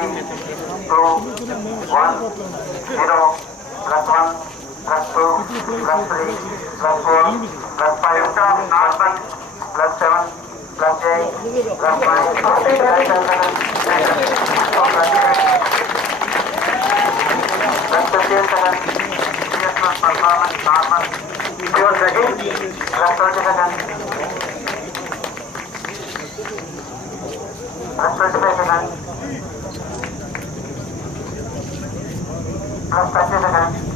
2, 1, 0, plus 1, plus 2, plus 3, plus 4, plus 5, normal, plus 7, plus 8, plus 9, plus 10, plus 11, plus 15 seconds, CS plus performance, normal, pure second, plus 20 seconds, plus 25 seconds, plus 30 seconds.